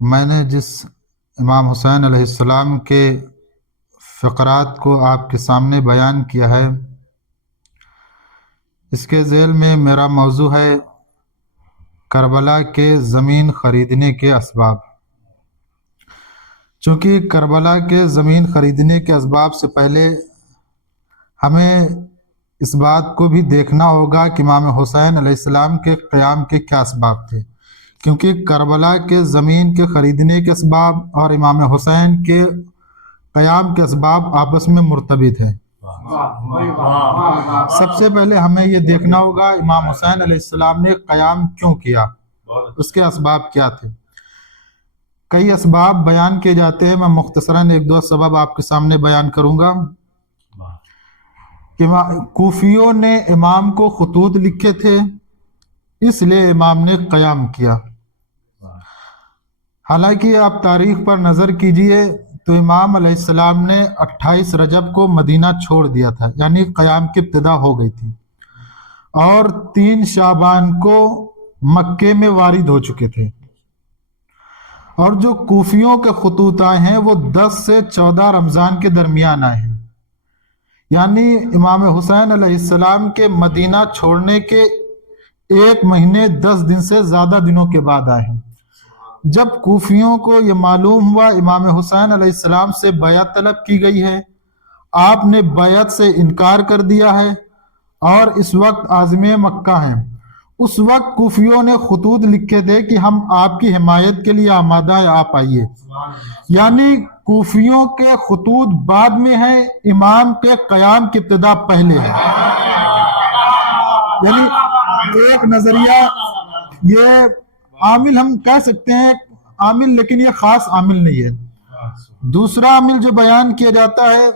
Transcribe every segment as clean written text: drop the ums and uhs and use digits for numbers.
میں نے جس امام حسین علیہ السلام کے فقرات کو آپ کے سامنے بیان کیا ہے، اس کے ذیل میں میرا موضوع ہے کربلا کے زمین خریدنے کے اسباب۔ چونکہ کربلا کے زمین خریدنے کے اسباب سے پہلے ہمیں اس بات کو بھی دیکھنا ہوگا کہ امام حسین علیہ السلام کے قیام کے کیا اسباب تھے، کیونکہ کربلا کے زمین کے خریدنے کے اسباب اور امام حسین کے قیام کے اسباب آپس میں مرتبط ہیں۔ سب سے پہلے ہمیں یہ دیکھنا ہوگا امام حسین علیہ السلام نے قیام کیوں کیا، اس کے اسباب کیا تھے۔ کئی اسباب بیان کیے جاتے ہیں، میں مختصراً ایک دو سبب آپ کے سامنے بیان کروں گا۔ کوفیوں نے امام کو خطوط لکھے تھے، اس لیے امام نے قیام کیا۔ حالانکہ آپ تاریخ پر نظر کیجئے تو امام علیہ السلام نے 28 رجب کو مدینہ چھوڑ دیا تھا، یعنی قیام کی ابتدا ہو گئی تھی، اور 3 شعبان کو مکے میں وارد ہو چکے تھے۔ اور جو کوفیوں کے خطوط آئے ہیں وہ 10 سے 14 رمضان کے درمیان آئے ہیں، یعنی امام حسین علیہ السلام کے مدینہ چھوڑنے کے 1 مہینے 10 دن سے زیادہ دنوں کے بعد آئے ہیں۔ جب کوفیوں کو یہ معلوم ہوا امام حسین علیہ السلام سے بیعت طلب کی گئی ہے، آپ نے بیعت سے انکار کر دیا ہے اور اس وقت عازم مکہ ہیں، اس وقت کوفیوں نے خطوط لکھے تھے کہ ہم آپ کی حمایت کے لیے آمادہ ہیں، آپ آئیے۔ یعنی کوفیوں کے خطوط بعد میں ہیں، امام کے قیام کی ابتدا پہلے ہے۔ یعنی ایک نظریہ یہ عامل ہم کہہ سکتے ہیں عامل، لیکن یہ خاص عامل نہیں ہے۔ دوسرا عامل جو بیان کیا جاتا ہے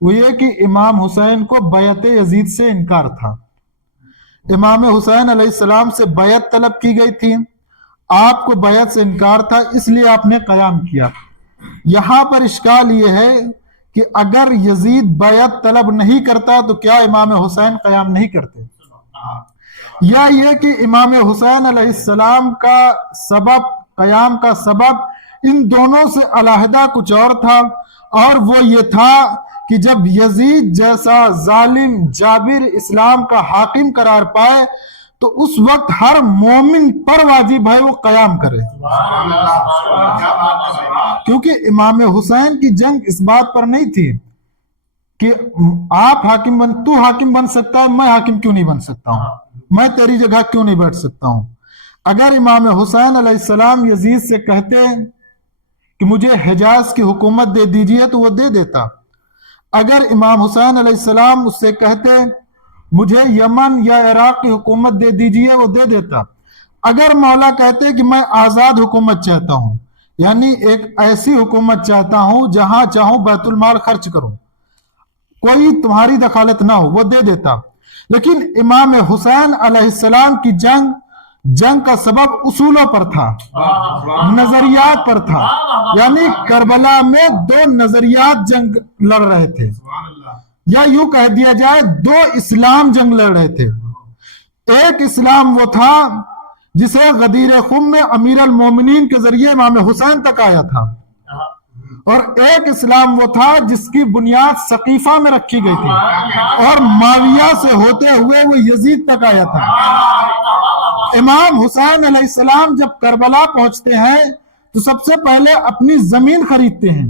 وہ یہ کہ امام حسین کو بیعت یزید سے انکار تھا۔ امام حسین علیہ السلام سے بیعت طلب کی گئی تھی، آپ کو بیعت سے انکار تھا، اس لیے آپ نے قیام کیا۔ یہاں پر اشکال یہ ہے کہ اگر یزید بیعت طلب نہیں کرتا تو کیا امام حسین قیام نہیں کرتے، یا یہ کہ امام حسین علیہ السلام کا سبب، قیام کا سبب ان دونوں سے علیحدہ کچھ اور تھا، اور وہ یہ تھا کہ جب یزید جیسا ظالم جابر اسلام کا حاکم قرار پائے تو اس وقت ہر مومن پر واجب ہے وہ قیام کرے، کیونکہ امام حسین کی جنگ اس بات پر نہیں تھی کہ آپ حاکم تو حاکم بن سکتا ہے، میں حاکم کیوں نہیں بن سکتا ہوں، میں تیری جگہ کیوں نہیں بیٹھ سکتا ہوں۔ اگر امام حسین علیہ السلام یزید سے کہتے کہ مجھے حجاز کی حکومت دے دیجئے تو وہ دے دیتا، اگر امام حسین علیہ السلام اس سے کہتے مجھے یمن یا عراق کی حکومت دے دیجئے وہ دے دیتا، اگر مولا کہتے کہ میں آزاد حکومت چاہتا ہوں، یعنی ایک ایسی حکومت چاہتا ہوں جہاں چاہوں بیت المال خرچ کروں، کوئی تمہاری دخالت نہ ہو، وہ دے دیتا۔ لیکن امام حسین علیہ السلام کی جنگ کا سبب اصولوں پر تھا، نظریات پر تھا، یعنی کربلا میں 2 نظریات جنگ لڑ رہے تھے، یا یوں کہہ دیا جائے 2 اسلام جنگ لڑ رہے تھے۔ ایک اسلام وہ تھا جسے غدیر خم میں امیر المومنین کے ذریعے امام حسین تک آیا تھا، اور ایک اسلام وہ تھا جس کی بنیاد سقیفہ میں رکھی گئی تھی اور معاویہ سے ہوتے ہوئے وہ یزید تک آیا تھا۔ امام حسین علیہ السلام جب کربلا پہنچتے ہیں تو سب سے پہلے اپنی زمین خریدتے ہیں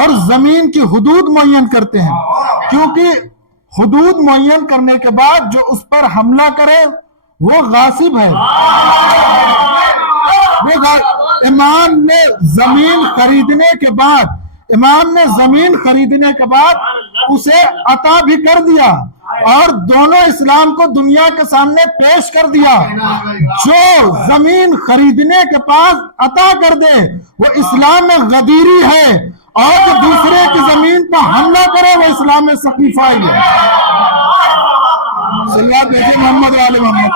اور زمین کی حدود معین کرتے ہیں، کیونکہ حدود معین کرنے کے بعد جو اس پر حملہ کرے وہ غاصب ہے۔ امام نے زمین خریدنے کے بعد اسے عطا بھی کر دیا اور دونوں اسلام کو دنیا کے سامنے پیش کر دیا۔ جو زمین خریدنے کے پاس عطا کر دے وہ اسلام میں غدیری ہے، اور جو دوسرے کی زمین پر حملہ کرے وہ اسلام میں سقیفہ ہی ہے۔ صلی اللہ علیہ محمد والے محمد،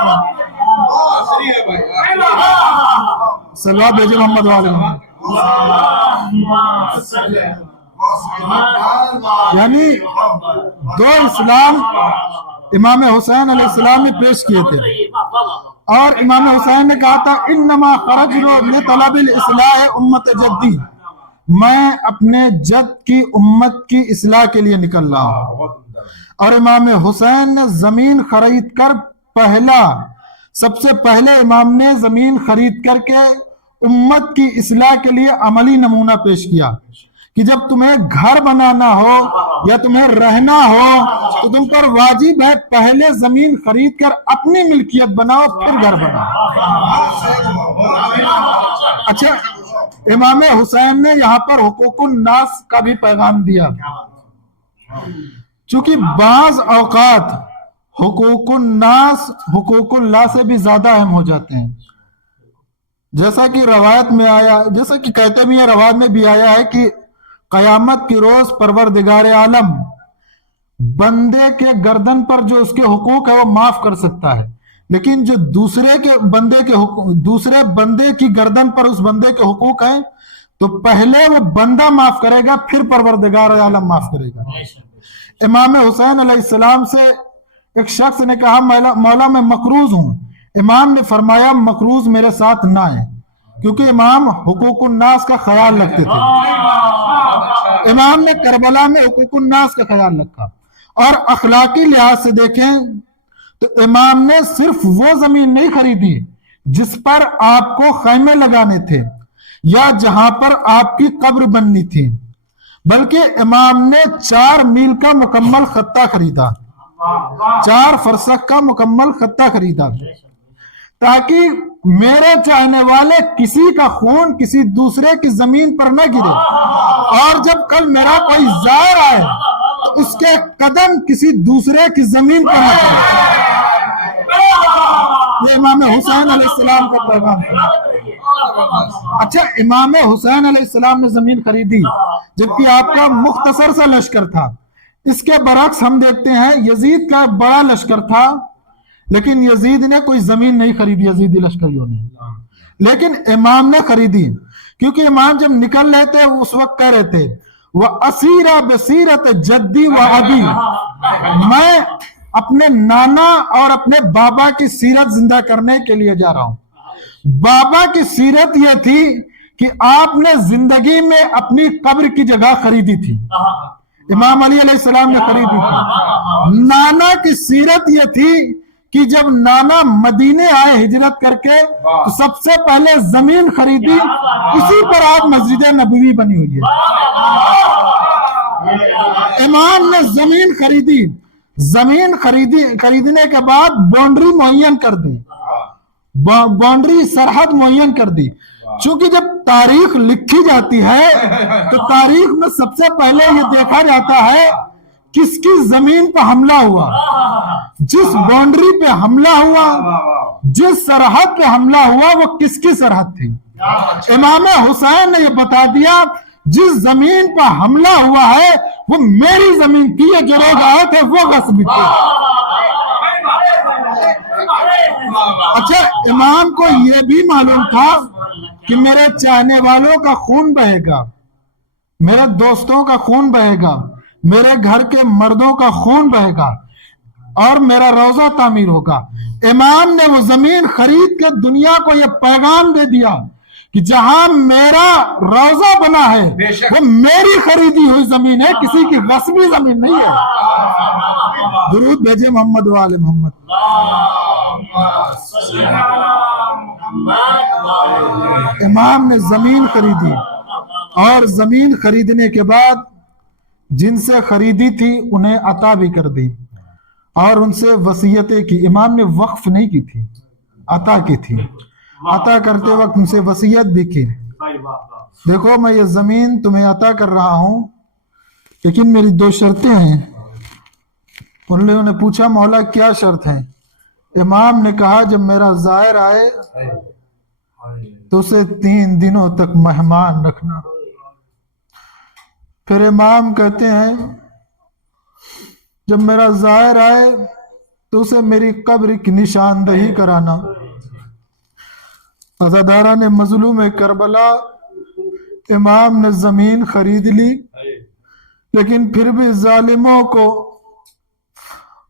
صلی اللہ علیہ محمد والے محمد۔ یعنی 2 اسلام امام حسین علیہ السلام نے پیش کیے تھے۔ اور امام حسین نے کہا تھا انما خرجنا لطلب الاصلاح امت جدی، میں اپنے جد کی امت کی اصلاح کے لیے نکل رہا ہوں۔ اور امام حسین نے زمین خرید کر سب سے پہلے امام نے زمین خرید کر کے امت کی اصلاح کے لیے عملی نمونہ پیش کیا کہ جب تمہیں گھر بنانا ہو یا تمہیں رہنا ہو تو تم پر واجب ہے پہلے زمین خرید کر اپنی ملکیت بناؤ پھر گھر بناؤ۔ اچھا، امام حسین نے یہاں پر حقوق الناس کا بھی پیغام دیا، چونکہ بعض اوقات حقوق الناس حقوق اللہ سے بھی زیادہ اہم ہو جاتے ہیں، جیسا کہ روایت میں آیا، جیسا کہ کہتے بھی ہیں، روایت میں بھی آیا ہے کہ قیامت کی روز پروردگار عالم بندے کے گردن پر جو اس کے حقوق ہے وہ معاف کر سکتا ہے، لیکن جو دوسرے بندے کی گردن پر اس بندے کے حقوق ہیں تو پہلے وہ بندہ معاف کرے گا پھر پروردگار عالم معاف کرے گا۔ امام حسین علیہ السلام سے ایک شخص نے کہا مولا میں مقروض ہوں، امام نے فرمایا مقروض میرے ساتھ نہ آئے، کیونکہ امام حقوق الناس کا خیال رکھتے تھے۔ امام نے کربلا میں حقوق الناس کا خیال رکھا، اور اخلاقی لحاظ سے دیکھیں تو امام نے صرف وہ زمین نہیں خریدی جس پر آپ کو خیمے لگانے تھے یا جہاں پر آپ کی قبر بننی تھی، بلکہ امام نے 4 میل کا مکمل خطہ خریدا، 4 فرسخ کا مکمل خطہ خریدا، تاکہ میرے چاہنے والے کسی کا خون کسی دوسرے کی زمین پر نہ گرے، اور جب کل میرا کوئی زائر آئے تو اس کے قدم کسی دوسرے کی زمین پر نہ پڑے۔ یہ امام حسین علیہ السلام کا پیغام ہے۔ اچھا، امام حسین علیہ السلام نے زمین خریدی جبکہ آپ کا مختصر سا لشکر تھا۔ اس کے برعکس ہم دیکھتے ہیں یزید کا بڑا لشکر تھا، لیکن یزید نے کوئی زمین نہیں خریدی، یزیدی لشکریوں نے، لیکن امام نے خریدی، کیونکہ امام جب نکل رہے تھے اس وقت کہہ رہے تھے وَأَسِيرَ بِسِيرَةِ جَدِّي وَأَبِي، میں اپنے نانا اور اپنے بابا کی سیرت زندہ کرنے کے لیے جا رہا ہوں۔ بابا کی سیرت یہ تھی کہ آپ نے زندگی میں اپنی قبر کی جگہ خریدی تھی، امام علی علیہ السلام نے خریدی تھی۔ نانا کی سیرت یہ تھی کہ جب نانا مدینے آئے ہجرت کر کے تو سب سے پہلے زمین خریدی، اسی پر آج مسجد نبوی بنی ہوئی ہے۔ امام نے زمین خریدی، خریدنے کے بعد باؤنڈری معین کر دی، باؤنڈری سرحد معین کر دی، چونکہ جب تاریخ لکھی جاتی ہے تو تاریخ میں سب سے پہلے یہ دیکھا جاتا ہے کس کی زمین پہ حملہ ہوا، جس باؤنڈری پہ حملہ ہوا، جس سرحد پہ حملہ ہوا وہ کس کی سرحد تھی۔ امام حسین نے یہ بتا دیا جس زمین پہ حملہ ہوا ہے وہ میری زمین تھی، جو لوگ آئے تھے وہ غصبی تھے۔ اچھا، امام کو یہ بھی معلوم تھا کہ میرے چاہنے والوں کا خون بہے گا، میرے دوستوں کا خون بہے گا، میرے گھر کے مردوں کا خون بہے گا، اور میرا روضہ تعمیر ہوگا۔ امام نے وہ زمین خرید کے دنیا کو یہ پیغام دے دیا کہ جہاں میرا روضہ بنا ہے وہ میری خریدی ہوئی زمین ہے، کسی کی غصبی زمین نہیں ہے۔ درود بھیجے محمد وآل محمد۔ امام نے زمین خریدی، اور زمین خریدنے کے بعد جن سے خریدی تھی انہیں عطا بھی کر دی، اور ان سے وصیتیں کی۔ امام نے وقف نہیں کی تھی، عطا کی تھی۔ عطا کرتے وقت ان سے وصیت بھی کی، دیکھو میں یہ زمین تمہیں عطا کر رہا ہوں، لیکن میری 2 شرطیں ہیں۔ انہوں نے پوچھا مولا کیا شرط ہے؟ امام نے کہا جب میرا زائر آئے تو اسے 3 دنوں تک مہمان رکھنا۔ پھر امام کہتے ہیں جب میرا زائر آئے تو اسے میری قبر کی نشاندہی کرانا۔ عزادارہ نے مظلوم کربلا، امام نے زمین خرید لی، لیکن پھر بھی ظالموں کو